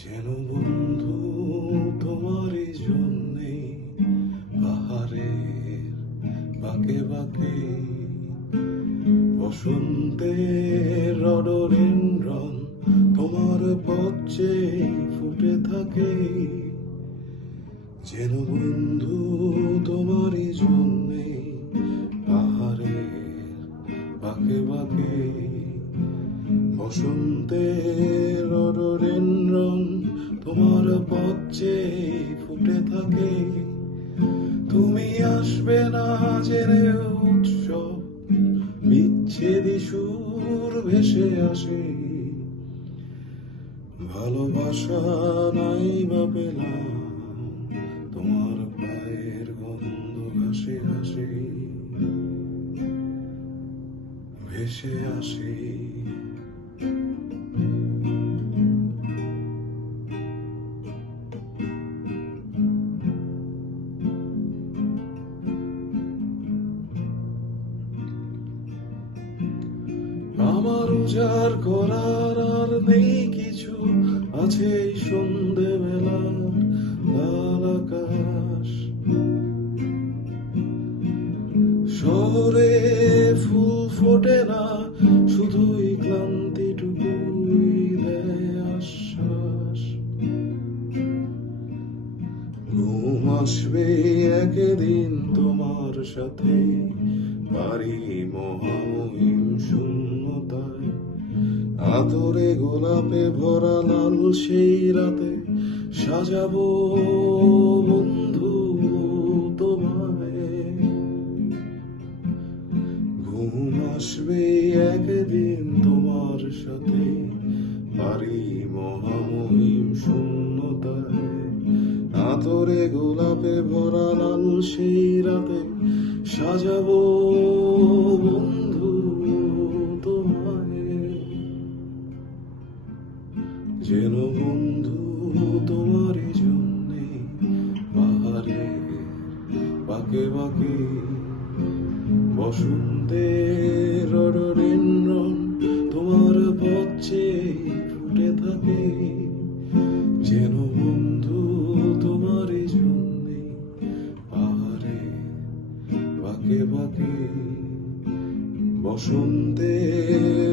যেন বন্ধু তোমারই জন্যে পাহাড়ের বাঁকে বাঁকে বসন্তের রডোডেনড্রন তোমার পথে ফুটে থাকে। যেন বন্ধু তোমারই জন্যে পাহাড়ের বাঁকে বাঁকে বসন্তের রডোডেনড্রন তোমার পথে ফুটে থাকে। তুমি আসবে না জেনে উৎসব বিচ্ছেদী সুর ভেসে আসে। ভালোবাসা নাই বা পেলাম তোমার পায়ের গন্ধ ঘাসে ঘাসে ভেসে আসে। আমার উজাড় করার আর নেই কিছু, আছে এই সন্ধ্যেবেলার লাল আকাশ। শহরে ফুল ফোটে না, শুধুই ক্লান্তিটুকুই দেয় আশ্বাস। ঘুম আসবে একদিন তোমার সাথে, বাড়ি মহামহিম শূন্যতায়। আদরে গোলাপে ভরা লাল সেই রাতে সাজাবো বন্ধু তোমায়। ঘুম আসবে একদিন তোমার সাথে, বাড়ি মহামহিম শূন্যতায়। আদরে গোলাপে ভরা লাল সেই রাতে সাজাবো বন্ধু তোমায়। যেন বন্ধু তোমারই জন্যে পাহাড়ের বাঁকে বাঁকে বসন্তের রডোডেনড্রন তোমার পথে ফুটে থাকে। যেন বন্ধু তোমারই জন্যে পাহাড়ের বাঁকে বাঁকে বসন্তের